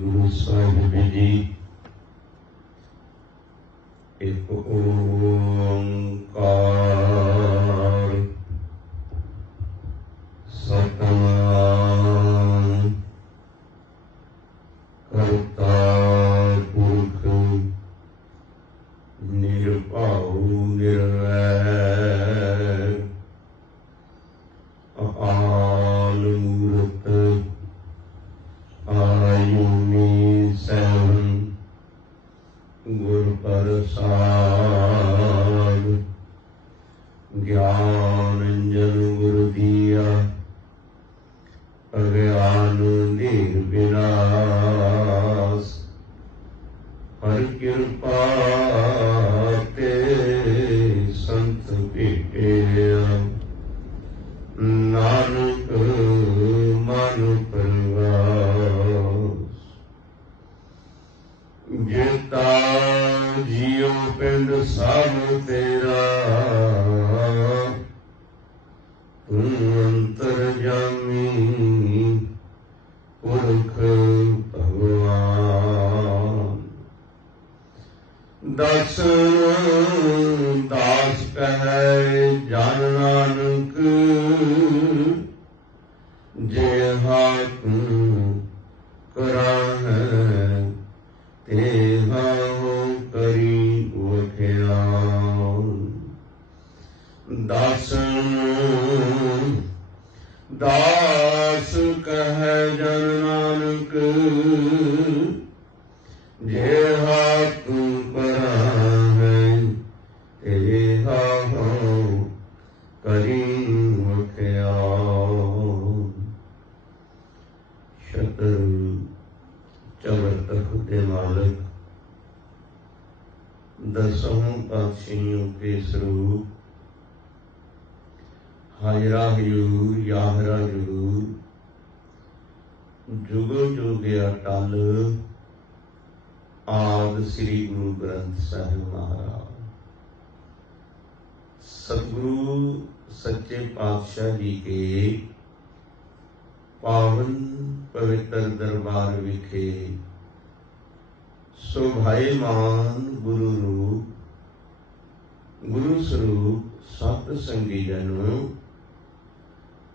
गुरु साहिब जी। एक ओंकार सतनाम करता पुरख निरभउ निर्वैर अकाल मूरत आयुनी सैन गुर प्रसाद ज्ञान अंजन गुरु दिया अज्ञान दीन विनाश हर कृपा ते संत भेटे नानक मन परवास जेता जियो पिंड सब तेरा तू अंतरजामी पुरख भगवान दस दास कहे जन नानक जे हाथ करा है तेहा करी वख्यान दस दास कहे जन नानक जे हाथ करा है तेहा करी वख्यान शतर चवर तख्त के मालिक दसों पातशाहियों के स्वरूप हाजरा हजूर याहरा जरूर जुगो जुगे अटल आद श्री गुरु ग्रंथ साहिब महाराज सतगुरु सच्चे पातशाह जी के पावन पवित्र दरबार विखे शोभायमान गुरु रूप गुरु स्वरूप सत संगी जनों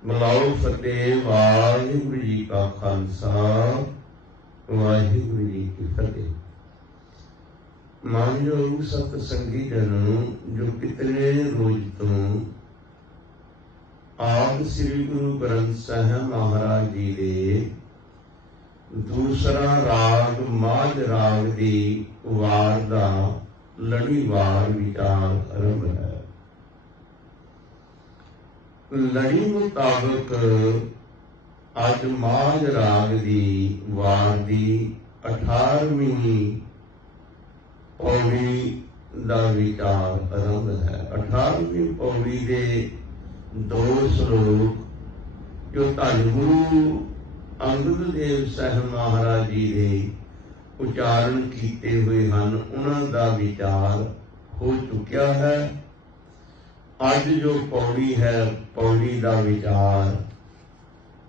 मिलाओ फतेह। वाहिगुरु जी का खालसा वाहिगुरु जी की फतेह। मानयोग सत संगी जनों जो कितने रोज तो आद श्री गुरु ग्रंथ साहिब महाराज जी दे दूसरा राग माझ राग दी वार दा लड़ीवार विचार आरंभ है। लड़ी मुताबिक अज माझ राग दी वार दी 18वीं पौड़ी दा विचार आरंभ है। 18वीं पौड़ी दे दो श्लोक जो धन गुरु अंगद देव साहिब महाराज जी ने उच्चारण किए हुए हैं उन्हों का विचार हो चुकिया है। अज जो पौड़ी है पौड़ी का विचार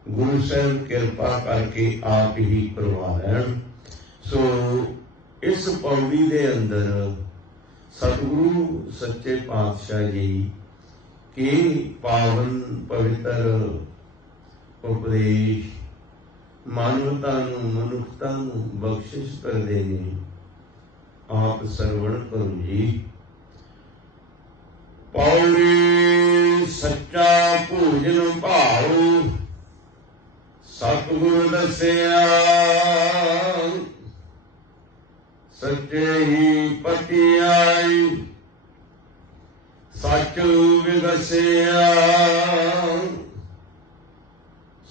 गुरु साहब कृपा करके आप ही करवा लें। सो इस पौड़ी के अंदर सतगुरु सच्चे पातशाह जी के पावन पवित्र उपदेश मानवता मनुखता बख्शिश करते हैं। आप सरवण करो जी। पौड़ी सच्चा भोजन भाव सतगुरु दसिया सच्चे ही पति आई सच विगसिया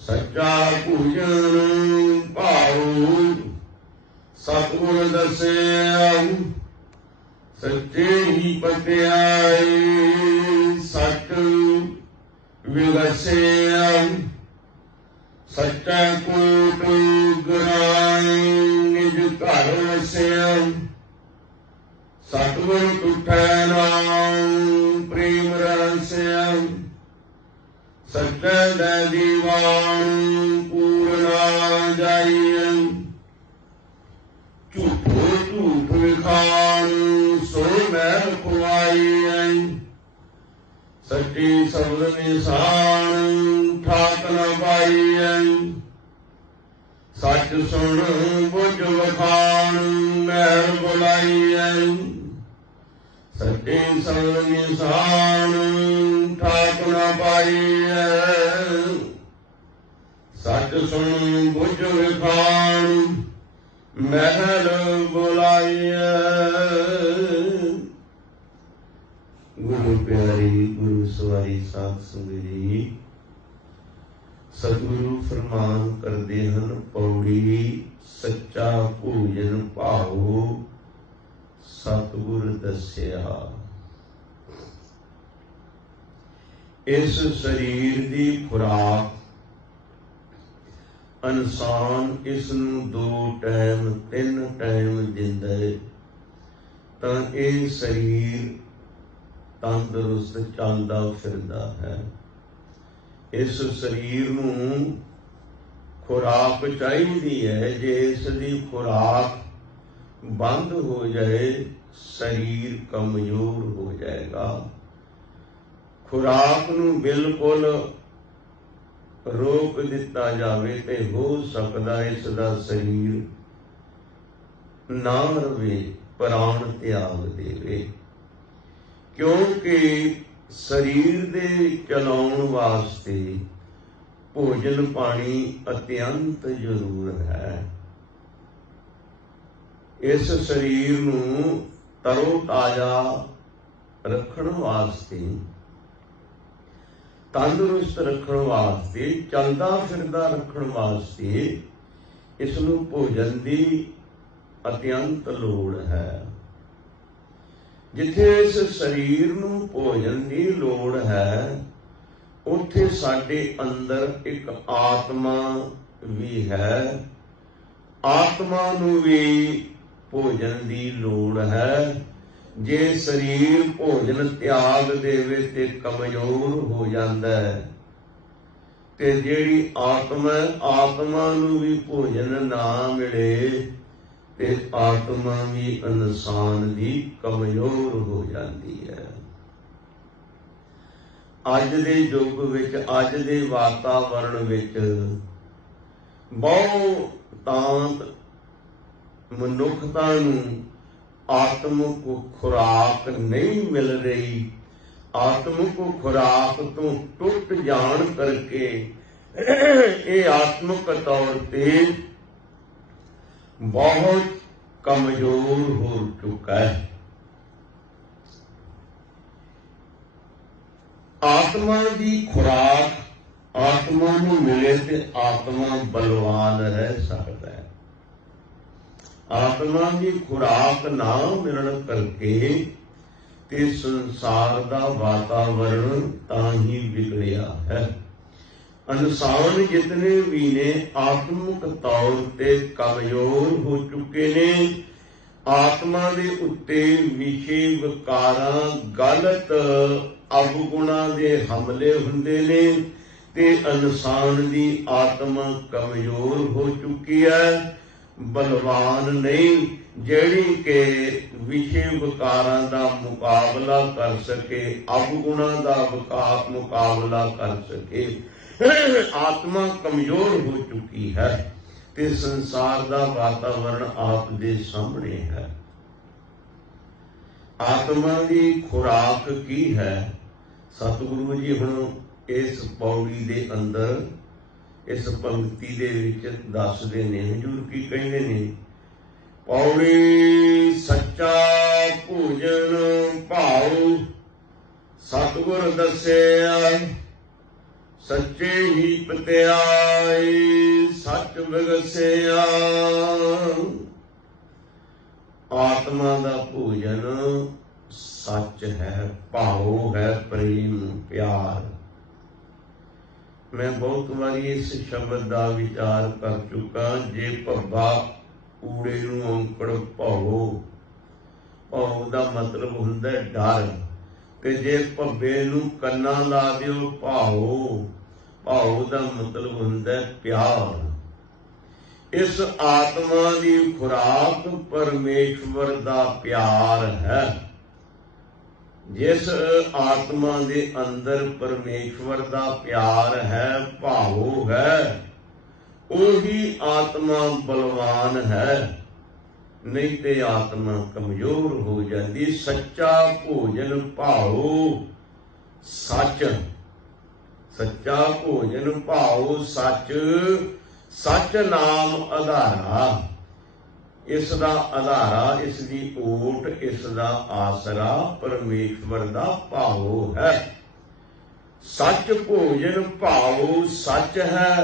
सच्चा भोजन भाव सतगुर दसिया सच्चे ही पतिआई सच विगसिया सच्चा कोट गुराई निज घर वसिया सतगुर टूठै नाम प्रेम रहस्या सच्चा दीवान पूर्णा जाइयन सच्ची शब्द निशान ठाक न पाईऐ। सच सुन बुझ बखान महर बुलाईऐ। सच्ची शब्द निशान ठाक न पाईऐ। सच सुन बुझ बखान महर बुलाईऐ। गुरु प्यारी गुरु सवारी साध संगत जी, सतगुरु फरमान करते हैं पौड़ी सच्चा भोजन भाओ सतगुर दस्या। इस शरीर की खुराक इंसान इसनूं 2 टाइम 3 टाइम दिंदा है तां ये शरीर तंदुरुस्त चलदा फिरदा है। इस शरीर नूं खुराक चाहिदी है। जे इसकी खुराक बंद हो जाए शरीर कमजोर हो जाएगा। खुराक नूं बिल्कुल रोक दिता जावे ते हो सकदा इसदा शरीर ना रवे, प्राण त्याग देवे। क्योंकि शरीर दे चलाउण वास्ते भोजन पानी अत्यंत जरूर है। इस शरीर नूं तरो ताजा रखण वास्ते, तंदुरुस्त रखण वास्ते, चलदा फिरदा रखण वास्ते इसनूं भोजन की अत्यंत लोड़ है। जिथे इस शरीर नूं भोजन की लोड़ है उत्थे साडे अंदर एक आत्मा भी है। आत्मा नूं भी भोजन की लोड़ है। जे शरीर भोजन त्याग देवे ते कमजोर हो जाता है ते जिहड़ी आत्मा नूं भी भोजन ना मिले ते आत्मा भी इंसान की कमजोर हो जाती है। अज दे युग विच, अज दे वातावरण विच बहुत मनुखता नूं आत्मक खुराक नहीं मिल रही। आत्मक खुराक तो टुट जाण करके ये आत्मक तौर पे बहुत कमजोर हो चुका है। आत्मा की खुराक आत्मा नूं मिले ते आत्मा बलवान रह सकता है। आत्मा की खुराक ना मिलण करके ते संसार का वातावरण तां ही बिगड़िया है। इंसान जितने भी ने आत्मिक तौर पे कमजोर हो चुके ने। आत्मा दे उत्ते विषय विकारां गलत अवगुणा दे हमले हुंदे ने ते इंसान दी आत्मा कमजोर हो चुकी है, बलवान नहीं, जिहड़ी के विषय विकारां दा मुकाबला कर सके, अवगुणा दा मुकाबला कर सके। आत्मा कमजोर हो चुकी है ते संसार का वातावरण आप दे सामने है। आत्मा की खुराक की है? सतगुरु जी हुण इस पौड़ी दे अंदर इस पंक्ति दे विच दसदे ने। हजूर की कहंदे ने, पौड़ी सच्चा भोजन भाओ सतगुर दस्या। सच्चे ही पत्याई सच विगसिया। आत्मा का भोजन सच है, भाव है, प्रेम प्यार। मैं बहुत बारी इस शब्द का विचार कर चुका। जे भब्बा ऊड़े नूं औंकड़ भावो, भाव का मतलब हुंदा डर। ते जे भब्बे नूं कन्ना ला दिओ भाओ, भाव का मतलब हुंदा प्यार। इस आत्मा की खुराक परमेश्वर का प्यार है। जिस आत्मा के अंदर परमेश्वर का प्यार है, भाव है, वही आत्मा बलवान है, नहीं तो आत्मा कमजोर हो जाती। सच्चा भोजन भाव सच, सच्चा भोजन भाव सच, सच नाम आधारा। इसका आधारा, इसकी ओट, इसका आसरा परमेश्वर का भाव है। सच भोजन भाव सच है,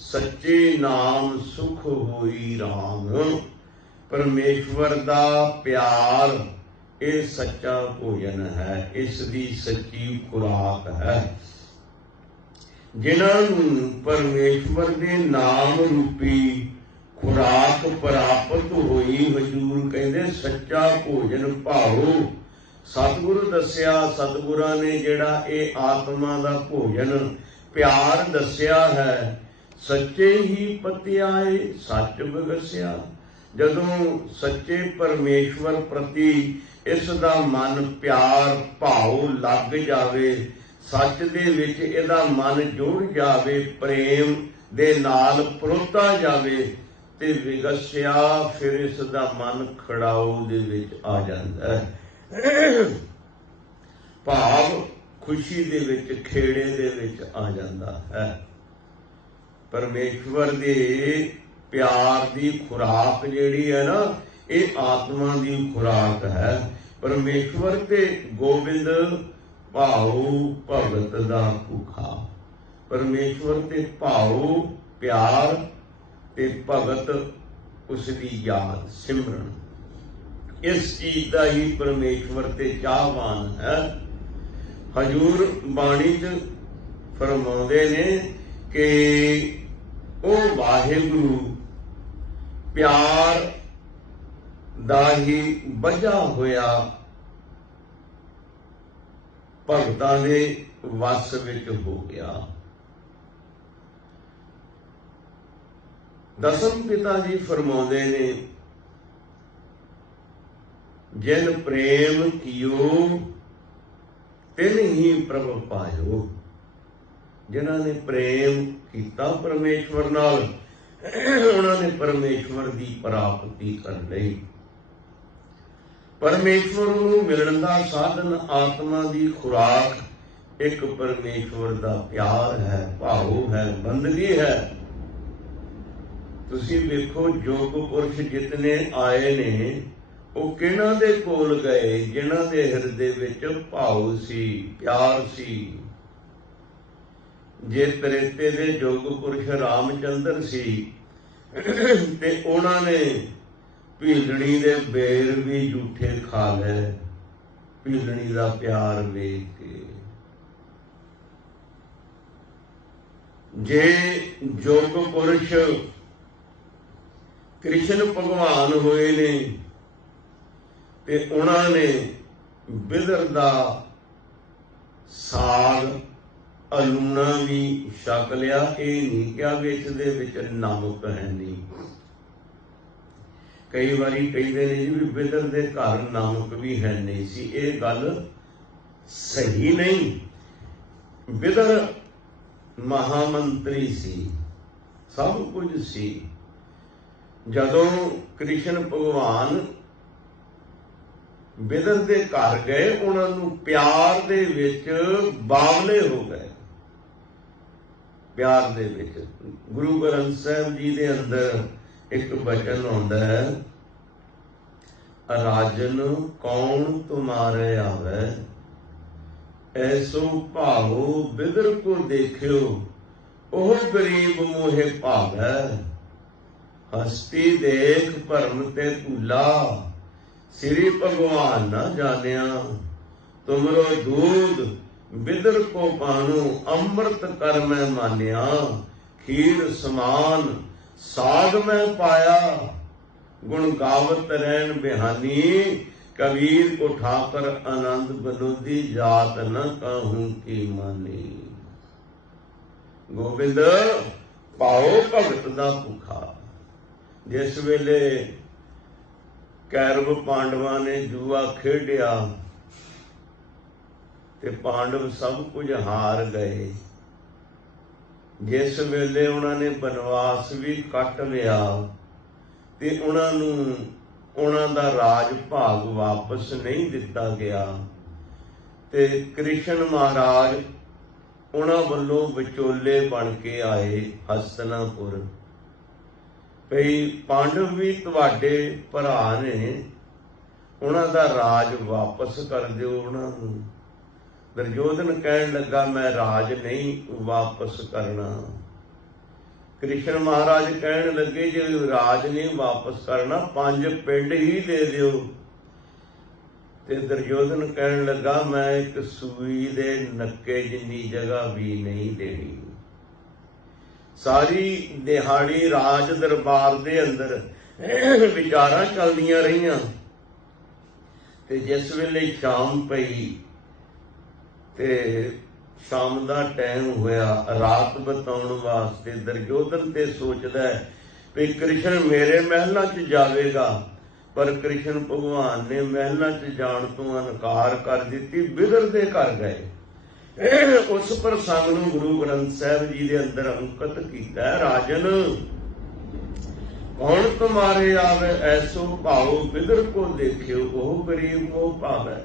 सच्चे नाम सुख होई राम। परमेश्वर का प्यार ये सच्चा भोजन है, इसकी सच्ची खुराक है। जिन्होंने परमेश्वर के नाम रूपी खुराक प्राप्त हुई, हजूर कहते सच्चा भोजन भाओ। सतगुरु दसिया, सतगुरां ने जिहड़ा ये आत्मा का भोजन प्यार दसिया है, सच्चे ही पतियाए सच बगसिया। जदों सच्चे परमेश्वर प्रति इसका मन प्यार भाव लग जावे, सच दे विच इहदा मन जुड़ जावे, प्रेम दे नाल परोता जावे ते विगसिया, फिर इसका मन खड़ाऊ दे विच आ जांदा है। भाव खुशी दे विच, खेड़े दे विच आ जांदा है। परमेश्वर दे प्यार दी खुराक जिहड़ी है ना, ये आत्मा दी खुराक है। परमेश्वर ते गोबिंद भाव भगत दा भुखा। परमेश्वर ते भाव प्यार ते भगत, उसकी याद सिमरन, इस चीज का ही परमेश्वर ते चाहवान है। हजूर बाणी च फरमाउंदे ने कि ओ वाहिगुरु प्यार दा ही बझा होया भगतां दे वस विच हो गया। दसम पिता जी फरमाउंदे ने, जिन प्रेम कियो तिन ही प्रभ पायो। जिन्हां ने प्रेम किया परमेश्वर नाल, उन्होंने परमेश्वर की प्राप्ति कर ली। परमेश्वर नूं मिलण दा साधन, आत्मा की खुराक एक परमेश्वर का प्यार है, भाव है, बंदगी है। तुसी देखो योग पुरुष जितने आए ने, वो किन्हां दे कोल गए, जिन्हां दे हिरदे विच भाव सी, प्यार सी। जे त्रेते दे योग पुरुष रामचंद्र सी ते उन्हां ने भीलनी दे बेर भी झूठे खा ले, भीलनी दा प्यार वेख के। जे योग पुरुष कृष्ण भगवान होए ने ते उन्होंने बिदर दा साग अलूना भी छक लिया। ये नहीं क्या भी इस दे विच नमक है नहीं। कई बारी कहते हैं जी भी बिदर दे घर नमक भी है नहीं सी, ये गल सही नहीं। बिदर महामंत्री सी, सब कुछ सी। जदों कृष्ण भगवान बिदर दे घर गए, उन्होंने प्यार दे विच बावले हो गए। प्यार दे विच गुरु ग्रंथ साहिब जी दे अंदर एक वचन आउंदा है, राजन कौन तुम्हारे आवे, ऐसो भावो बिदर को देखियो, ओह गरीब मोहे भावै। हस्ती देख भरम ते भूला, श्री भगवान न जानिया। तुमरो दूध बिदर को पानू, अमृत कर मैं मानिया। खीर समान साग मैं पाया, गुण गावत रहन बिहानी। कबीर को ठाकर आनंद बलोदी, जात न कहूं की मानी। गोबिंद पाओ भगत दा भुखा। जिस वेले कैरव पांडवां ने जुआ खेडिया ਤੇ ਪਾਂਡਵ ਸਭ ਕੁਝ ਹਾਰ ਗਏ। ਜਿਸ ਵੇਲੇ ਉਹਨਾਂ ਨੇ ਬਨਵਾਸ ਵੀ ਕੱਟ ਲਿਆ ਤੇ ਉਹਨਾਂ ਨੂੰ ਉਹਨਾਂ ਦਾ ਰਾਜ ਭਾਗ ਵਾਪਸ ਨਹੀਂ ਦਿੱਤਾ ਗਿਆ ਤੇ ਕ੍ਰਿਸ਼ਨ ਮਹਾਰਾਜ ਉਹਨਾਂ ਵੱਲੋਂ ਵਿਚੋਲੇ ਬਣ ਕੇ ਆਏ ਹਸਤਨਾਪੁਰ। ਭਈ ਪਾਂਡਵ ਵੀ ਤੁਹਾਡੇ ਭਰਾ ਨੇ, ਉਹਨਾਂ ਦਾ ਰਾਜ ਵਾਪਸ ਕਰ ਦਿਓ ਉਹਨਾਂ ਨੂੰ। ਦੁਰਯੋਧਨ ਕਹਿਣ ਲੱਗਾ ਮੈਂ ਰਾਜ ਨਹੀਂ ਵਾਪਸ ਕਰਨਾ। ਕ੍ਰਿਸ਼ਨ ਮਹਾਰਾਜ ਕਹਿਣ ਲੱਗੇ ਜੇ ਰਾਜ ਨਹੀਂ ਵਾਪਸ ਕਰਨਾ 5 ਪਿੰਡ ਹੀ ਦੇ ਦਿਓ। ਤੇ ਦੁਰਯੋਧਨ ਕਹਿਣ ਲੱਗਾ ਮੈਂ ਇੱਕ ਸੂਈ ਦੇ ਨੱਕੇ ਜਿੰਨੀ ਜਗ੍ਹਾ ਵੀ ਨਹੀਂ ਦੇਣੀ। ਸਾਰੀ ਦਿਹਾੜੀ ਰਾਜ ਦਰਬਾਰ ਦੇ ਅੰਦਰ ਵਿਚਾਰਾਂ ਚੱਲਦੀਆਂ ਰਹੀਆਂ ਤੇ ਜਿਸ ਵੇਲੇ ਸ਼ਾਮ ਪਈ ਤੇ ਸ਼ਾਮ ਦਾ ਟਾਈਮ ਹੋਇਆ ਰਾਤ ਬਿਤਾਉਣ ਵਾਸਤੇ, ਦੁਰਯੋਧਨ ਤੇ ਸੋਚਦਾ ਵੀ ਕ੍ਰਿਸ਼ਨ ਮੇਰੇ ਮਹਿਲਾਂ 'ਚ ਜਾਵੇਗਾ, ਪਰ ਕ੍ਰਿਸ਼ਨ ਭਗਵਾਨ ਨੇ ਮਹਿਲਾਂ 'ਚ ਜਾਣ ਤੋਂ ਇਨਕਾਰ ਕਰ ਦਿੱਤੀ, ਬਿਦਰ ਦੇ ਘਰ ਗਏ। ਉਸ ਪ੍ਰਸੰਗ ਨੂੰ ਗੁਰੂ ਗ੍ਰੰਥ ਸਾਹਿਬ ਜੀ ਦੇ ਅੰਦਰ ਅੰਕਿਤ ਕੀਤਾ। ਰਾਜਨ ਕੌਣ ਤੁਮਾਰੇ ਆਵੇ ਐਸੋ ਭਾਉ ਬਿਦਰ ਕੋ ਦੇਖਿਓ ਉਹ ਗਰੀਬ ਮੋਹ ਭਾਵੈ।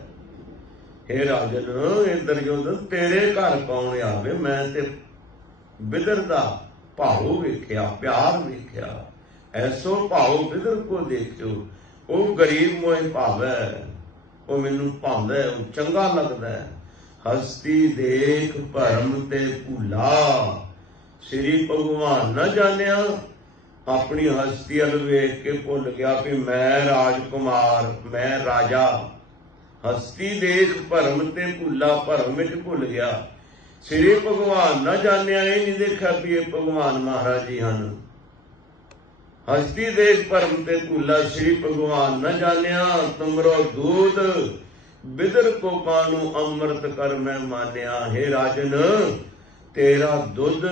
हे ਰਾਜਨ, ਇਹ ਦੁਰਯੋਧਨ ਤੇਰੇ ਘਰ ਕੌਣ ਆਵੇ? ਮੈਂ ਤੇ ਬਿਦਰ ਦਾ ਭਾਉ ਵੇਖਿਆ, ਪਿਆਰ ਵੇਖਿਆ। ਐਸੋ ਭਾਉ ਬਿਦਰ ਕੋ ਦੇਖਿਓ ਉਹ ਗਰੀਬ ਮੋਹ ਭਾਵੈ। ਉਹ ਮੈਨੂੰ ਭਾਉਂਦਾ, ਉਹ ਚੰਗਾ ਲੱਗਦਾ। ਹਸਤੀ ਦੇਖ ਭਰਮ ਤੇ ਭੁਲਾ, ਸ੍ਰੀ ਭਗਵਾਨ ਨਾ ਜਾਣਿਆ। ਆਪਣੀ ਹਸਤੀ ਵੱਲ ਵੇਖ ਕੇ ਭੁੱਲ ਗਿਆ ਵੀ ਮੈਂ ਰਾਜਕੁਮਾਰ, ਮੈਂ ਰਾਜਾ। ਹਸਤੀ ਦੇਖ ਭਰਮ ਤੇ ਭੁੱਲਾ, ਭਰਮ ਵਿੱਚ ਭੁੱਲ ਗਿਆ। ਸ੍ਰੀ ਭਗਵਾਨ ਨਾ ਜਾਣਿਆ, ਇਹ ਨਹੀਂ ਦੇਖਿਆ ਵੀ ਇਹ ਭਗਵਾਨ ਮਹਾਰਾਜ ਜੀ ਹਨ। ਹਸਤੀ ਦੇਖ ਭਰਮ ਤੇ ਭੁੱਲਾ, ਸ੍ਰੀ ਭਗਵਾਨ ਨਾ ਜਾਣਿਆ। ਤੁਮਰੋ ਦੂਧ ਬਿਦਰ ਕੋ ਪਾਣੂ ਅੰਮ੍ਰਿਤ ਕਰ ਮੈਂ ਮਾਨਿਆ। हे ਰਾਜਨ, ਤੇਰਾ ਦੁੱਧ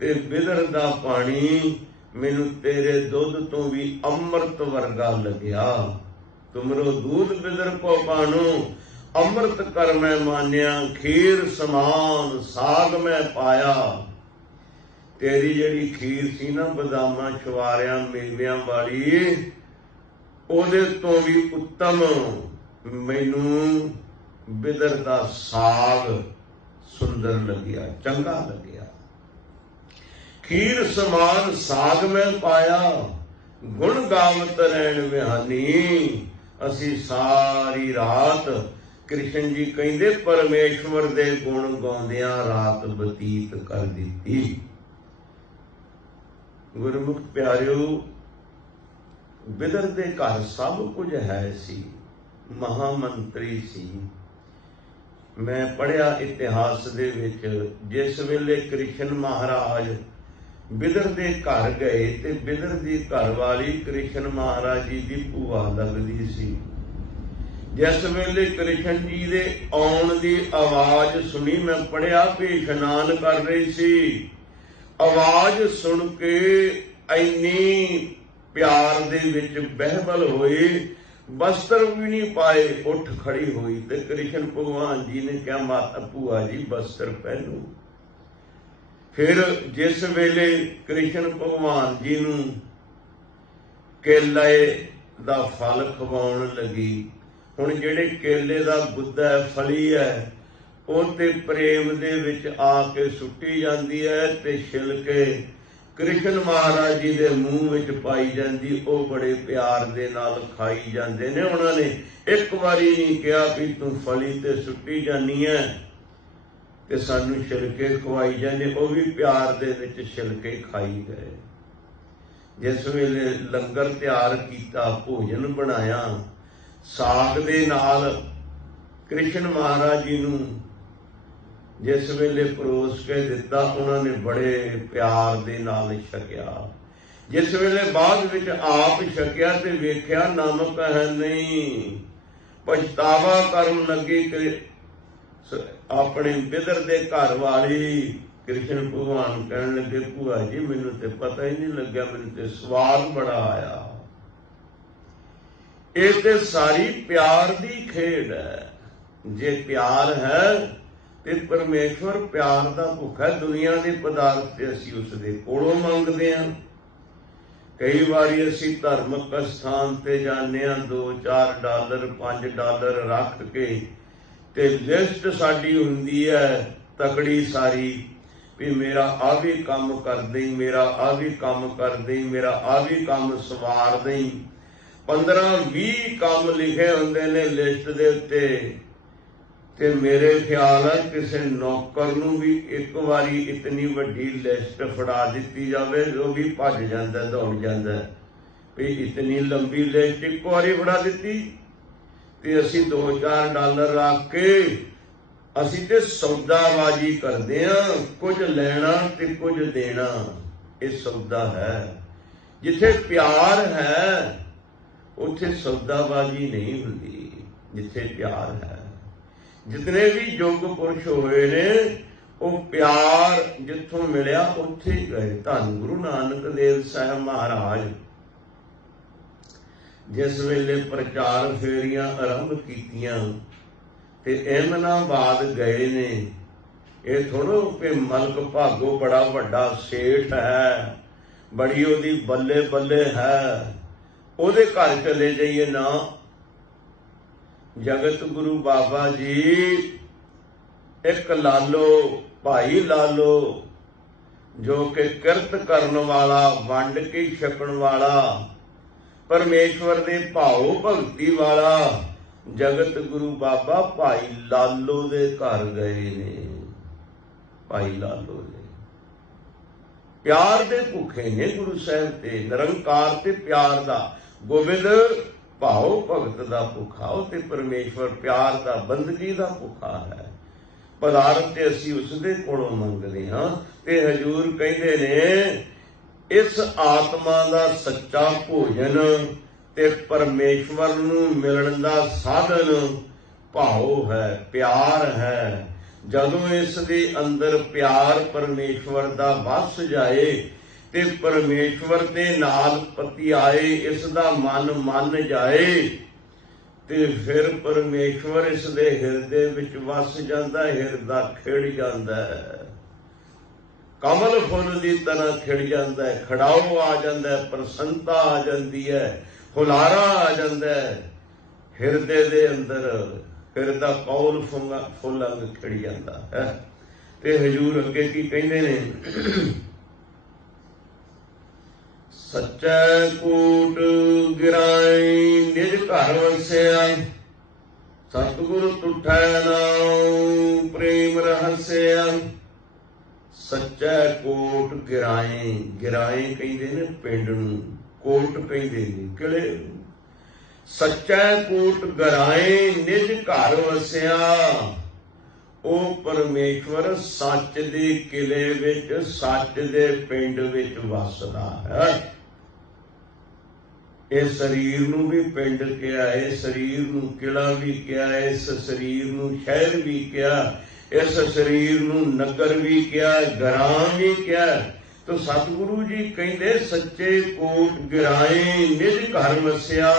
ਤੇ ਬਿਦਰ ਦਾ ਪਾਣੀ ਮੈਨੂੰ ਤੇਰੇ ਦੁੱਧ ਤੋਂ ਵੀ ਅੰਮ੍ਰਿਤ ਵਰਗਾ ਲੱਗਿਆ। ਤੁਮਰੋ ਦੂਧ ਬਿਦਰ ਕੋ ਪਾਣੂ ਅੰਮ੍ਰਿਤ ਕਰ ਮੈਂ ਮਾਨਿਆ। ਖੀਰ ਸਮਾਨ ਸਾਗ ਮੈਂ ਪਾਇਆ। ਤੇਰੀ ਜਿਹੜੀ ਖੀਰ ਸੀ ਨਾ ਬਦਾਮਾਂ ਛੁਆਰਿਆਂ ਮੇਵਿਆਂ ਵਾਲੀ, ਉਹਦੇ ਤੋਂ ਵੀ ਉੱਤਮ ਮੈਨੂੰ ਬਿਦਰ ਦਾ ਸਾਗ ਸੁੰਦਰ ਲੱਗਿਆ, ਚੰਗਾ ਲੱਗਿਆ। ਖੀਰ ਸਮਾਨ ਸਾਗ ਮੈਂ ਪਾਇਆ, ਗੁਣ ਗਾਵਤ ਰਹਿਣ ਵਿਹਾਨੀ। ਅਸੀਂ ਸਾਰੀ ਰਾਤ, ਕ੍ਰਿਸ਼ਨ ਜੀ ਕਹਿੰਦੇ, ਪਰਮੇਸ਼ਵਰ ਦੇ ਗੁਣ ਗਾਉਂਦਿਆਂ ਰਾਤ ਬਤੀਤ ਕਰ ਦਿੱਤੀ। ਗੁਰਮੁਖ ਪਿਆਰਿਓ, ਬਿਦਰ ਦੇ ਘਰ ਸਭ ਕੁਝ ਹੈ ਸੀ, ਮਹਾਮੰਤਰੀ ਸੀ। ਮੈਂ ਪੜ੍ਹਿਆ ਇਤਿਹਾਸ ਦੇ ਵਿੱਚ, ਜਿਸ ਵੇਲੇ ਕ੍ਰਿਸ਼ਨ ਮਹਾਰਾਜ ਬਿਦਰ ਦੇ ਘਰ ਗਏ ਤੇ ਬਿਦਰ ਦੀ ਘਰਵਾਲੀ ਕ੍ਰਿਸ਼ਨ ਮਹਾਰਾਜ ਜੀ ਦੀ ਭੂਆ ਲੱਗਦੀ ਸੀ। ਜਿਸ ਵੇਲੇ ਕ੍ਰਿਸ਼ਨ ਜੀ ਦੇ ਆਉਣ ਦੀ ਆਵਾਜ਼ ਸੁਣੀ, ਮੈਂ ਪੜ੍ਹਿਆ ਵੀ ਇਸ਼ਨਾਨ ਕਰ ਰਹੀ ਸੀ। ਆਵਾਜ਼ ਸੁਣ ਕੇ ਇੰਨੀ ਪਿਆਰ ਦੇ ਵਿੱਚ ਬਹਿਬਲ ਹੋਈ, ਬਸਤਰ ਵੀ ਨਹੀਂ ਪਾਏ, ਉੱਠ ਖੜੀ ਹੋਈ ਤੇ ਕ੍ਰਿਸ਼ਨ ਭਗਵਾਨ ਜੀ ਨੇ ਕਿਹਾ ਮਾਤਾ ਭੂਆ ਜੀ ਬਸਤਰ ਪਹਿਨੋ। ਫਿਰ ਜਿਸ ਵੇਲੇ ਕ੍ਰਿਸ਼ਨ ਭਗਵਾਨ ਜੀ ਨੂੰ ਕੇਲੇ ਦਾ ਫਲ ਖਵਾਉਣ ਲੱਗੀ, ਹੁਣ ਜਿਹੜੇ ਕੇਲੇ ਦਾ ਗੁੱਦਾ ਹੈ, ਫਲੀ ਹੈ, ਉਹ ਤੇ ਪ੍ਰੇਮ ਦੇ ਵਿੱਚ ਆ ਕੇ ਸੁੱਟੀ ਜਾਂਦੀ ਹੈ ਤੇ ਛਿਲਕੇ ਕ੍ਰਿਸ਼ਨ ਮਹਾਰਾਜ ਜੀ ਦੇ ਮੂੰਹ ਵਿੱਚ ਪਾਈ ਜਾਂਦੀ। ਉਹ ਬੜੇ ਪਿਆਰ ਦੇ ਨਾਲ ਖਾਈ ਜਾਂਦੇ ਨੇ। ਉਹਨਾਂ ਨੇ ਇੱਕ ਵਾਰੀ ਨਹੀਂ ਕਿਹਾ ਵੀ ਤੂੰ ਫਲੀ ਤੇ ਸੁੱਟੀ ਜਾਨੀ ਹੈ ਤੇ ਸਾਨੂੰ ਛਿਲਕੇ ਖਵਾਈ ਜਾਂਦੇ, ਉਹ ਵੀ ਪਿਆਰ ਦੇ ਵਿੱਚ ਛਿਲਕੇ ਖਾਈ ਗਏ। ਜਿਸ ਵੇਲੇ ਲੰਗਰ ਤਿਆਰ ਕੀਤਾ, ਭੋਜਨ ਬਣਾਇਆ, ਸਾਗ ਦੇ ਨਾਲ ਕ੍ਰਿਸ਼ਨ ਮਹਾਰਾਜ ਜੀ ਨੂੰ ਜਿਸ ਵੇਲੇ ਪਰੋਸ ਕੇ ਦਿੱਤਾ, ਉਹਨਾਂ ਨੇ ਬੜੇ ਪਿਆਰ ਦੇ ਨਾਲ ਛਕਿਆ। ਜਿਸ ਵੇਲੇ ਬਾਅਦ ਵਿੱਚ ਆਪ ਛਕਿਆ ਤੇ ਵੇਖਿਆ ਨਮਕ ਹੈ ਨਹੀਂ, ਪਛਤਾਵਾ ਕਰਨ ਲੱਗੀ ਕਿ ਆਪਣੇ ਬਿਦਰ ਦੇ ਘਰ ਵਾਲੀ ਕ੍ਰਿਸ਼ਨ ਭਗਵਾਨ ਕਹਿਣ ਲੱਗੇ ਭੂਆ ਜੀ ਮੈਨੂੰ ਤੇ ਪਤਾ ਹੀ ਨਹੀਂ ਲੱਗਿਆ, ਮੈਨੂੰ ਤੇ ਸਵਾਦ ਬੜਾ ਆਇਆ। ਇਹ ਤੇ ਸਾਰੀ ਪਿਆਰ ਦੀ ਖੇਡ ਹੈ। जे प्यार है तो परमेश्वर प्यार का भुख है। दुनिया के पदार्थ से असी उसके कोलों मंगते हैं। कई बारी असी धार्मिक स्थान से जाने, $2-4 $5 रख के ते लिस्ट साडी हुंदी है तकड़ी सारी भी मेरा आ भी काम कर दें, मेरा आ भी काम कर दें, मेरा आ भी काम सवार दें। 15-20 काम लिखे होंदे ने लिस्ट दे उत्ते ते मेरे ख्याल है किसी नौकर नूं भी एक बारी इतनी वड्डी लिस्ट फड़ा दिती जावे जो भी भज जांदा दौड़ जांदा भी इतनी लंबी लिस्ट एक बारी फड़ा दिती ते असी $2-4 रख के असी ते सौदाबाजी करते हैं, कुछ लेना ते कुछ देना। ये सौदा है। जिथे प्यार है उथे सौदाबाजी नहीं हुंदी। जिथे प्यार है, जितने भी योग पुरुष होए ने वो प्यार जिथों मिलिया उत्थे ही गए। धन गुरु नानक देव साहब महाराज जिस वेले प्रचार फेरियां आरंभ कीतियां ते एमनाबाद गए ने। ये थोड़ो कि मलक भागो बड़ा वड्डा सेठ है, बड़ी ओदी बल्ले बल्ले है, ओदे घर चले जाइए ना। जगत गुरु बाबा जी एक लालो, भाई लालो, जो कि किरत करन वाला, वंड के छकण वाला, परमेश्वर दे भाव भगती वाला जगत गुरु बाबा भाई लालो दे घर गए ने। भाई लालो दे प्यार दे भुखे ने गुरु साहब ते, निरंकार ते प्यार दा। गोबिंद भाव भगत दा भुखा, ते परमेश्वर प्यार दा, बंदगी दा भुखा है। पदार्थ ते असी उसदे कोलों मंगदे हां ते हजूर कहंदे ने इस आत्मा दा सच्चा भोजन ते परमेश्वर नूं मिलण दा साधन भाव है, प्यार है। जदों इस दे अंदर प्यार परमेश्वर दा वस जाए ते परमेश्वर दे नाल पति आए, इस दा मन मन जाए ते फिर परमेश्वर इस दे हिरदे विच वस जांदा, हिरदा खिड़ जांदा है, कमल फुल दी तरह खिड़ जांदा है, खड़ाओ आ जांदा है, प्रसन्नता आ जांदी है, हुलारा आ जांदा है हिरदे दे अंदर, हिरदा कौल फुल अंग खिड़ जांदा है। ते हजूर अगे की कहंदे ने सच्चा कूट गिराई निज घर वसिया, सतगुरु तुठै नाम प्रेम रहस्या। सच्चा कोट गिराए, गिराए कहते ने पिंड नूं, कोट कहते ने किले। सच्चा कोट गिराए निज घर वसिया, ओ परमेश्वर सच दे किले विच, सच दे पिंड विच वसदा है। इस शरीर नूं भी पिंड कहा, इस शरीर नूं किला भी कहा, इस शरीर नूं शहर भी कहा, इस शरीर नूं नगर भी कहा, ग्राम भी कहा। तो सतगुरु जी कहंदे सच्चे कोट गिराए निज घर वसिया,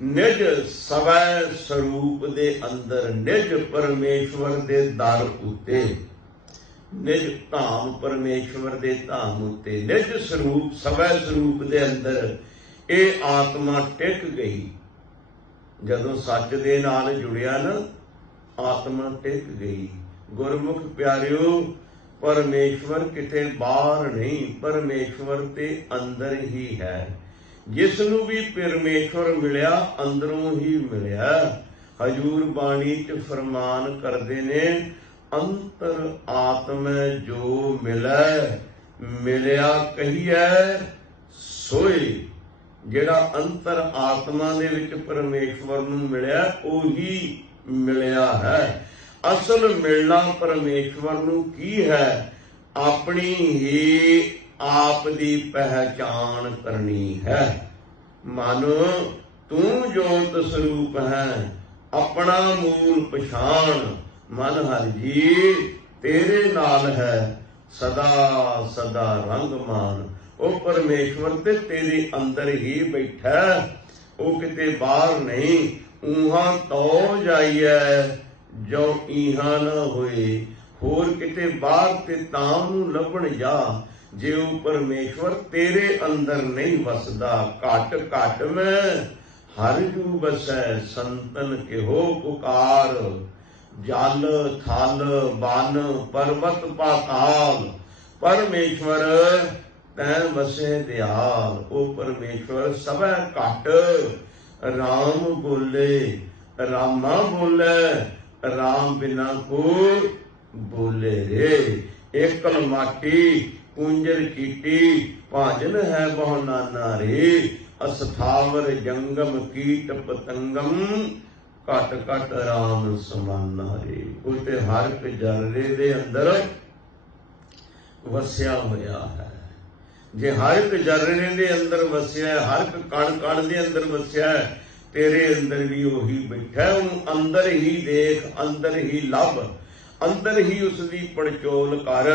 निज सवै स्वरूप दे अंदर, निज परमेश्वर दे दर उत्ते, निज धाम परमेश्वर दे धाम उत्ते, निज स्वरूप सवै स्वरूप दे अंदर ये आत्मा टिक गई। जदों सच दे नाल जुड़िया ना, आत्मा टिक गई। गुरमुख प्यारिओ, परमेश्वर किते बाहर नहीं, परमेश्वर ते अंदर ही है। जिसनू भी परमेश्वर मिलिया अंदरों ही मिलिया। हजूर बाणी च फरमान करदे ने अंतर आत्म जो मिलै, मिलिया कहिए सोए। जिहड़ा अंतर आत्मा दे विच परमेश्वर नूं मिलिया ओही मिलिया है। असल मिलना परमेश्वर नूं की है? अपनी ही आप दी पहचान करनी है। मन तू जोत स्वरूप है, अपना मूल पछाण। मन हर जी तेरे नाल है, सदा सदा रंग मान। वो परमेश्वर ते तेरे अंदर ही बैठा, वो किते बाहर नहीं। ऊहां तो जाइए जो इहा न होए होर किते बाहर ते ताम नूं लभण जा। जे ओ परमेश्वर तेरे अंदर नहीं वसदा। घट घट में हर जू बसै संतन केहो पुकार। जल थल बन पर्वत पाताल परमेश्वर तैं वसे दयाल। ओ परमेश्वर सबै घट राम बोले रामा बोले राम बिना को बोले रे। एकल माटी कुंजर कीटी भाजन है बहु नाना रे। अस्थावर जंगम कीट पतंगम घट घट राम समाना रे। उते हर एक जर्रे दे अंदर वसिया होया है। जे हर एक जर्रे दे अंदर वसिया है, हर एक कण कण दे अंदर वसिया है, तेरे अंदर भी वही बैठा। ਉਹਨੂੰ अंदर ही देख, अंदर ही लभ, अंदर ही उसकी पड़चोल कर।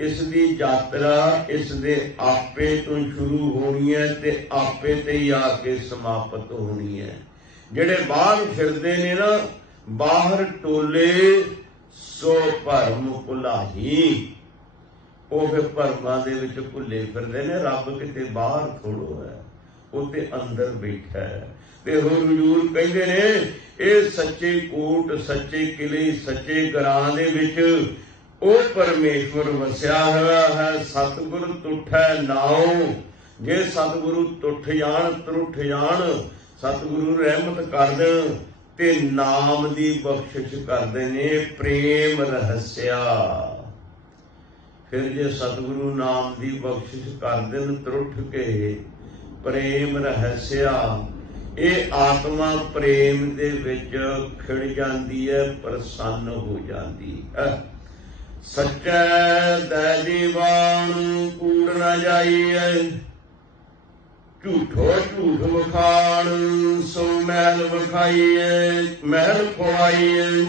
इस दी यात्रा इस दे आपे तो शुरू होनी है ते आपे ते ही आके समाप्त होनी है। ਜਿਹੜੇ ਬਾਹਰ ਫਿਰਦੇ ਨੇ ਨਾ ਬਾਹਰ ਟੋਲੇ ਸੋ ਭਰਮ ਭੁਲਾਹੀ। ਉਹ ਫਿਰ ਭਰਮਾਂ ਦੇ ਵਿੱਚ ਭੁੱਲੇ ਫਿਰਦੇ ਨੇ। ਰੱਬ ਕਿਤੇ ਬਾਹਰ ਥੋੜੋ ਹੈ, ਉਹ ਤੇ ਅੰਦਰ ਬੈਠਾ ਹੈ। ਤੇ ਹੋਰ ਹਜ਼ੂਰ ਕਹਿੰਦੇ ਨੇ ਇਹ ਸੱਚੇ ਕੋਟ ਸੱਚੇ ਕਿਲੇ ਸੱਚੇ ਘਰਾਂ ਦੇ ਵਿੱਚ ਉਹ ਪਰਮੇਸ਼ਵਰ ਵਸਿਆ ਹੋਇਆ ਹੈ। ਸਤਿਗੁਰ ਤੁਠੈ ਨਾਉ। ਜੇ ਸਤਿਗੁਰੂ ਤੁਠ ਜਾਣ ਤਰੁੱਠ ਜਾਣ, ਸਤਿਗੁਰੂ ਰਹਿਮਤ ਕਰ ਦੇਣ ਤੇ ਨਾਮ ਦੀ ਬਖਸ਼ਿਸ਼ ਕਰਦੇ ਨੇ ਪ੍ਰੇਮ ਰਹੱਸਿਆ। ਫਿਰ ਜੇ ਸਤਿਗੁਰੂ ਨਾਮ ਦੀ ਬਖਸ਼ਿਸ਼ ਕਰ ਦੇਣ ਤਰੁੱਠ ਕੇ ਪ੍ਰੇਮ ਰਹੱਸਿਆ, ਇਹ ਆਤਮਾ ਪ੍ਰੇਮ ਦੇ ਵਿੱਚ ਖਿੜ ਜਾਂਦੀ ਹੈ, ਪ੍ਰਸੰਨ ਹੋ ਜਾਂਦੀ ਹੈ। ਸੱਚੈ ਦੈ ਦੀਵਾਨ ਕੂੜ ਨਾ ਜਾਈਐ। ਝੂਠੋ ਝੂਠ ਵਖਾਣ ਸੋ ਮਹਿਲ ਵਖਾਈਏ ਮਹਿਲ ਖੁਆਈਏ।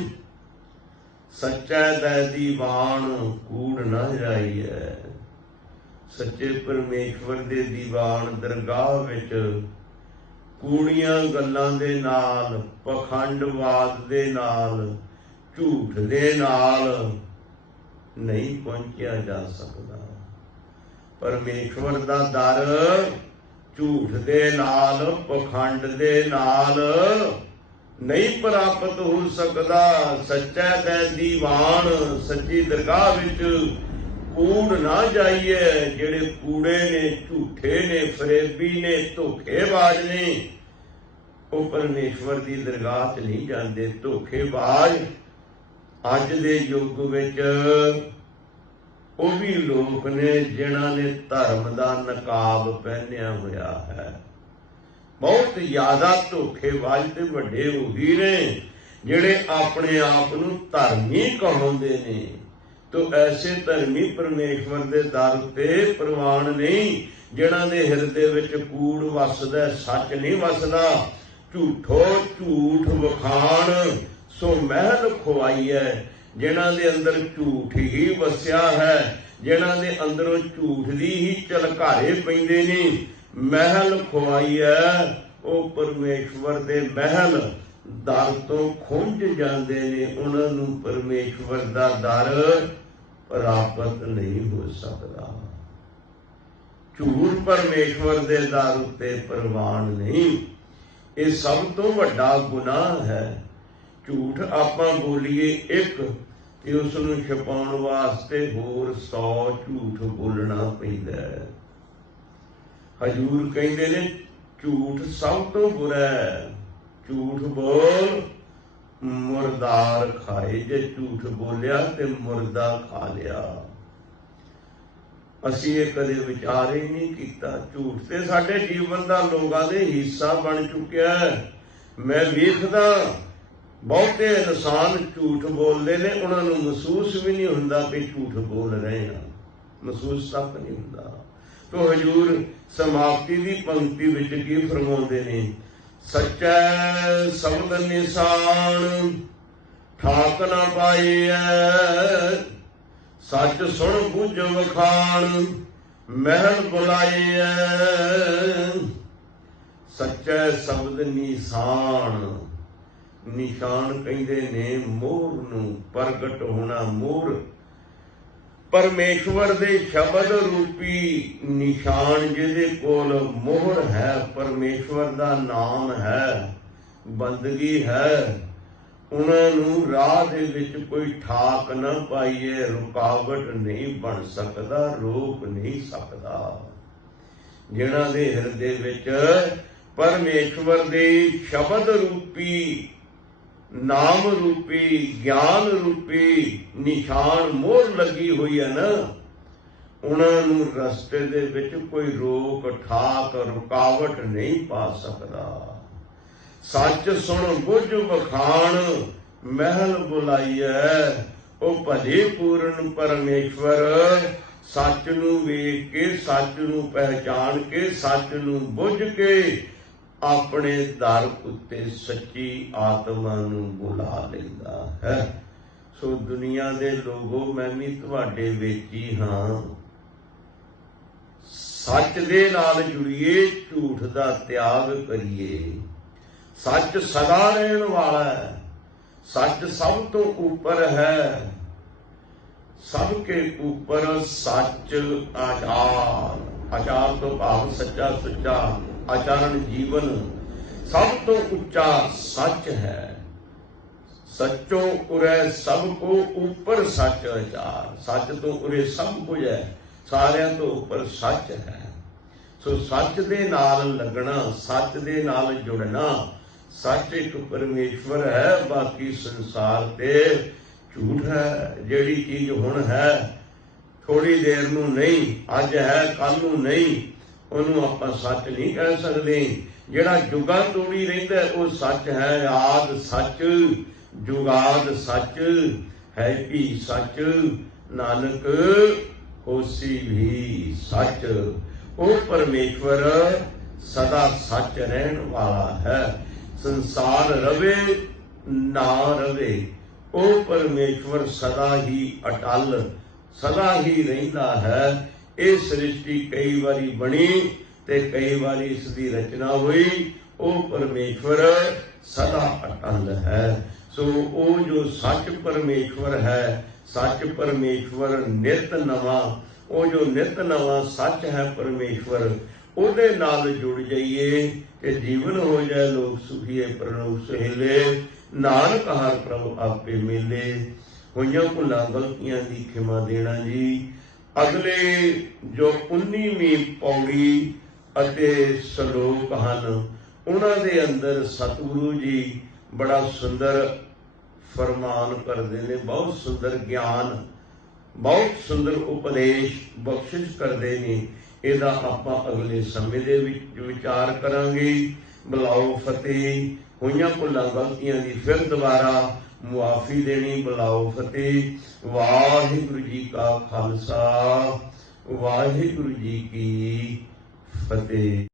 ਸੱਚੈ ਦੈ ਦੀਵਾਨ ਕੂੜ ਨਾ ਜਾਈਐ। ਸੱਚੇ ਪਰਮੇਸ਼ਵਰ ਦੇ ਦੀਵਾਨ ਦਰਗਾਹ ਵਿੱਚ ਕੂੜੀਆਂ ਗੱਲਾਂ ਦੇ ਨਾਲ, ਪਖੰਡਵਾਦ ਦੇ ਨਾਲ, ਝੂਠ ਦੇ ਨਾਲ ਨਹੀਂ ਪਹੁੰਚਿਆ ਜਾ ਸਕਦਾ। ਪਰਮੇਸ਼ਵਰ ਦਾ ਦਰ ਝੂਠ ਦੇ ਨਾਲ ਪਖੰਡ ਦੇ ਨਾਲ ਨਹੀਂ ਪ੍ਰਾਪਤ ਹੋ ਸਕਦਾ। ਸੱਚਾ ਦੈ ਦੀਵਾਨ, ਸੱਚੀ ਦਰਗਾਹ ਵਿੱਚ ਕੂੜ ਨਾ ਜਾਈਏ। ਜਿਹੜੇ ਕੂੜੇ ਨੇ, ਝੂਠੇ ਨੇ, ਫਰੇਬੀ ਨੇ, ਧੋਖੇਬਾਜ਼ ਨੇ, ਉਹ ਪਰਮੇਸ਼ਵਰ ਦੀ ਦਰਗਾਹ 'ਚ ਨਹੀਂ ਜਾਂਦੇ। ਧੋਖੇਬਾਜ਼ ਅੱਜ ਦੇ ਯੁੱਗ ਵਿੱਚ ਉਹ ਵੀ ਲੋਕ ਨੇ ਜਿਨ੍ਹਾਂ ਨੇ ਧਰਮ ਦਾ ਨਕਾਬ ਪਹਿਨਿਆ ਹੋਇਆ ਹੈ। ਬਹੁਤ ਜ਼ਿਆਦਾ ਧੋਖੇਬਾਜ਼ ਤੇ ਵੱਡੇ ਉਹੀ ਨੇ ਜਿਹੜੇ ਆਪਣੇ ਆਪ ਨੂੰ ਧਰਮੀ ਕਹਾਉਂਦੇ ਨੇ। ਤੋ ਐਸੇ ਧਰਮੀ ਪਰਮੇਸ਼ਵਰ ਦੇ ਦਰ ਉੱਤੇ ਪ੍ਰਵਾਨ ਨਹੀਂ, ਜਿਨ੍ਹਾਂ ਦੇ ਹਿਰਦੇ ਵਿੱਚ ਕੂੜ ਵਸਦਾ, ਸੱਚ ਨਹੀਂ ਵਸਦਾ। ਝੂਠੋ ਝੂਠ ਵਖਾਣ ਸੋ ਮਹਿਲ ਖੁਆਈਐ। ਜਿਨ੍ਹਾਂ ਦੇ ਅੰਦਰ ਝੂਠ ਹੀ ਵਸਿਆ ਹੈ, ਜਿਨ੍ਹਾਂ ਦੇ ਅੰਦਰੋਂ ਝੂਠ ਦੀ ਹੀ ਝਲਕਾਰੇ ਪੈਂਦੇ ਨੇ, ਮਹਿਲ ਖੁਆਈਐ। ਉਹ ਪਰਮੇਸ਼ਵਰ ਦੇ ਮਹਿਲ ਦਰ ਤੋਂ ਖੁੰਝ ਜਾਂਦੇ ਨੇ। ਉਹਨਾਂ ਨੂੰ ਪਰਮੇਸ਼ਵਰ ਦਾ ਦਰ ਪ੍ਰਾਪਤ ਨਹੀਂ ਹੋ ਸਕਦਾ। ਝੂਠ ਪਰਮੇਸ਼ਵਰ ਦੇ ਦਰ ਉੱਤੇ ਪ੍ਰਵਾਨ ਨਹੀਂ। ਇਹ ਸਭ ਤੋਂ ਵੱਡਾ ਗੁਨਾਹ ਹੈ। ਝੂਠ ਆਪਾਂ ਬੋਲੀਏ ਇੱਕ ਤੇ ਉਸ ਨੂੰ ਛਪਾਉਣ ਵਾਸਤੇ ਹੋਰ 100 ਝੂਠ ਬੋਲਣਾ ਪੈਂਦਾ ਹੈ। ਹਜ਼ੂਰ ਕਹਿੰਦੇ ਨੇ ਝੂਠ ਸਭ ਤੋਂ ਬੁਰਾ ਹੈ। ਝੂਠ ਬੋਲ ਮੁਰਦਾਰ ਖਾਏ। ਜੇ ਝੂਠ ਬੋਲਿਆ ਤੇ ਮੁਰਦਾ ਖਾ ਲਿਆ। ਅਸੀਂ ਇਹ ਕਦੇ ਵਿਚਾਰ ਹੀ ਨਹੀਂ ਕੀਤਾ। ਝੂਠ ਤੇ ਸਾਡੇ ਜੀਵਨ ਦਾ ਲੋਕਾਂ ਦੇ ਹਿੱਸਾ ਬਣ ਚੁੱਕਿਆ ਹੈ। ਮੈਂ ਵੇਖਦਾ ਬਹੁਤੇ ਇਨਸਾਨ ਝੂਠ ਬੋਲਦੇ ਨੇ, ਉਹਨਾਂ ਨੂੰ ਮਹਿਸੂਸ ਵੀ ਨਹੀਂ ਹੁੰਦਾ ਕਿ ਝੂਠ ਬੋਲ ਰਹੇ ਆ। ਮਹਿਸੂਸ ਤੱਕ ਨਹੀਂ ਹੁੰਦਾ। ਤੋ ਹਜ਼ੂਰ ਸਮਾਪਤੀ ਦੀ ਪੰਕਤੀ ਵਿੱਚ ਕੀ ਫਰਮਾਉਂਦੇ ਨੇ? ਸੱਚੈ ਸ਼ਬਦ ਨਿਸ਼ਾਨ ਠਾਕ ਨਾ ਪਾਈਐ। ਸੱਚ ਸੁਣ ਬੁੱਝ ਵਖਾਣ ਮਹਿਲ ਬੁਲਾਈਐ। ਸੱਚੈ ਸ਼ਬਦ ਨਿਸ਼ਾਨ, ਨਿਸ਼ਾਨ ਕਹਿੰਦੇ ਨੇ ਮੋਹਰ ਨੂੰ। ਪ੍ਰਗਟ ਹੋਣਾ ਮੋਹਰ ਪਰਮੇਸ਼ਵਰ ਦੇ ਸ਼ਬਦ ਰੂਪੀ ਨਿਸ਼ਾਨ, ਜਿਹਦੇ ਕੋਲ ਮੋਹਰ ਹੈ, ਪਰਮੇਸ਼ਵਰ ਦਾ ਨਾਮ ਹੈ, ਬੰਦਗੀ ਹੈ, ਉਹਨਾਂ ਨੂੰ ਰਾਹ ਦੇ ਵਿੱਚ ਕੋਈ ਠਾਕ ਨਾ ਪਾਈਏ, ਰੁਕਾਵਟ ਨਹੀਂ ਬਣ ਸਕਦਾ, ਰੋਕ ਨਹੀਂ ਸਕਦਾ। ਜਿਨ੍ਹਾਂ ਦੇ ਹਿਰਦੇ ਵਿੱਚ ਪਰਮੇਸ਼ਵਰ ਦੇ ਸ਼ਬਦ ਰੂਪੀ, ਨਾਮ ਰੂਪੀ, ਗਿਆਨ ਰੂਪੀ ਨਿਸ਼ਾਨ ਮੋਹਰ ਲੱਗੀ ਹੋਈ ਹੈ ਨਾ, ਉਹਨਾਂ ਨੂੰ ਰਸਤੇ ਦੇ ਵਿੱਚ ਕੋਈ ਰੋਕ ਠਾਕ ਰੁਕਾਵਟ ਨਹੀਂ ਪਾ ਸਕਦਾ। ਸੱਚ ਸੁਣ ਬੁੱਝ ਵਖਾਣ ਮਹਿਲ ਬੁਲਾਈਐ, ਉਹ ਭਲੇ ਪੂਰਨ ਪਰਮੇਸ਼ਵਰ ਸੱਚ ਨੂੰ ਵੇਖ ਕੇ, ਸੱਚ ਨੂੰ ਪਹਿਚਾਣ ਕੇ, ਸੱਚ ਨੂੰ ਬੁੱਝ ਕੇ ਆਪਣੇ ਦਰ ਉੱਤੇ ਸੱਚੀ ਆਤਮਾ ਨੂੰ ਬੁਲਾ ਲੈਂਦਾ ਹੈ। ਸੋ ਦੁਨੀਆ ਦੇ ਲੋਗੋ, ਮੈਂ ਵੀ ਤੁਹਾਡੇ ਵਿੱਚ ਹੀ ਹਾਂ। ਸੱਚ ਦੇ ਨਾਲ ਜੁੜੀਏ, ਝੂਠ ਦਾ ਤਿਆਗ ਕਰੀਏ। ਸੱਚ ਸਦਾ ਰਹਿਣ ਵਾਲਾ ਹੈ, ਸੱਚ ਸਭ ਤੋਂ ਉੱਪਰ ਹੈ। ਸਭ ਕੇ ਉੱਪਰ ਸੱਚ ਆਚਾਰ, ਆਚਾਰ ਤੋਂ ਭਾਵ ਸੱਚਾ ਸੁੱਚਾ ਆਚਰਣ ਜੀਵਨ, ਸਭ ਤੋਂ ਉੱਚਾ ਸੱਚ ਹੈ। ਸੱਚੋ ਉਰੇ ਸਭ ਕੋ ਉੱਪਰ ਸੱਚ ਆਚਾਰ, ਸੱਚ ਤੋਂ ਉਰੇ ਸਭ ਕੁਝ ਹੈ, ਸਾਰਿਆਂ ਤੋਂ ਉੱਪਰ ਸੱਚ ਹੈ। ਸੋ ਸੱਚ ਦੇ ਨਾਲ ਲੱਗਣਾ, ਸੱਚ ਦੇ ਨਾਲ ਜੁੜਨਾ। ਸੱਚ ਇੱਕ ਪਰਮੇਸ਼ਵਰ ਹੈ, ਬਾਕੀ ਸੰਸਾਰ ਤੇ ਝੂਠ ਹੈ। ਜਿਹੜੀ ਚੀਜ਼ ਹੁਣ ਹੈ, ਥੋੜੀ ਦੇਰ ਨੂੰ ਨਹੀਂ, ਅੱਜ ਹੈ ਕੱਲ ਨੂੰ ਨਹੀਂ, ਉਹਨੂੰ ਆਪਾਂ ਸੱਚ ਨਹੀਂ ਕਹਿ ਸਕਦੇ। ਜਿਹੜਾ ਜੁਗਾਂ ਤੋੜੀ ਰਹਿੰਦਾ ਉਹ ਸੱਚ ਹੈ। ਆਦ ਸੱਚ, ਜੁਗਾਦ ਸੱਚ ਹੈ, ਵੀ ਸੱਚ, ਨਾਨਕ ਹੋਸੀ ਵੀ ਸੱਚ। ਉਹ ਪਰਮੇਸ਼ਵਰ ਸਦਾ ਸੱਚ ਰਹਿਣ ਵਾਲਾ ਹੈ। ਸੰਸਾਰ ਰਵੇ ਨਾ ਰਵੇ, ਉਹ ਪਰਮੇਸ਼ਵਰ ਸਦਾ ਹੀ ਅਟਲ, ਸਦਾ ਹੀ ਰਹਿੰਦਾ ਹੈ। ਇਹ ਸ੍ਰਿਸ਼ਟੀ ਕਈ ਵਾਰੀ ਬਣੀ ਤੇ ਕਈ ਵਾਰੀ ਇਸ ਦੀ ਰਚਨਾ ਹੋਈ। ਉਹ ਪਰਮੇਸ਼ਵਰ ਸਦਾ ਅਟਲ ਹੈ। ਸੋ ਉਹ ਜੋ ਸੱਚ ਪਰਮੇਸ਼ਵਰ ਹੈ, ਸੱਚ ਪਰਮੇਸ਼ਵਰ ਨਿਤ ਨਵਾਂ, ਉਹ ਜੋ ਨਿਤ ਨਵਾਂ ਸੱਚ ਹੈ ਪਰਮੇਸ਼ਵਰ, ਉਹਦੇ ਨਾਲ ਜੁੜ ਜਾਈਏ ਤੇ ਜੀਵਨ ਹੋ ਜਾਏ ਲੋਕ ਸੁਖੀਏ ਪ੍ਰਣਵ ਸੁਹੇਲੇ। ਨਾਨਕ ਹਰ ਪ੍ਰਭ ਆਪੇ ਮਿਲੇ। ਹੋਈਆਂ ਭੁੱਲਾਂ ਗਲਤੀਆਂ ਦੀ ਖਿਮਾ ਦੇਣਾ ਜੀ। ਅਗਲੇ ਜੋ 19ਵੀਂ ਪੌੜੀ ਅਤੇ ਸ਼ਲੋਕ ਹਨ, ਉਹਨਾਂ ਦੇ ਅੰਦਰ ਸਤਿਗੁਰੂ ਜੀ ਬੜਾ ਸੁੰਦਰ ਫਰਮਾਨ ਕਰਦੇ ਨੇ, ਬਹੁਤ ਸੁੰਦਰ ਗਿਆਨ, ਬਹੁਤ ਸੁੰਦਰ ਉਪਦੇਸ਼ ਬਖਸ਼ਿਸ਼ ਕਰਦੇ ਨੇ। ਇਹਦਾ ਆਪਾਂ ਅਗਲੇ ਸਮੇਂ ਦੇ ਵਿੱਚ ਵਿਚਾਰ ਕਰਾਂਗੇ। ਬੁਲਾਓ ਫਤਿਹ। ਹੋਈਆਂ ਭੁੱਲਾਂ ਗਲਤੀਆਂ ਦੀ ਫਿਰ ਦੁਬਾਰਾ ਮੁਆਫੀ ਦੇਣੀ। ਬੁਲਾਓ ਫਤਿਹ। ਵਾਹਿਗੁਰੂ ਜੀ ਕਾ ਖਾਲਸਾ, ਵਾਹਿਗੁਰੂ ਜੀ ਕੀ ਫਤਿਹ।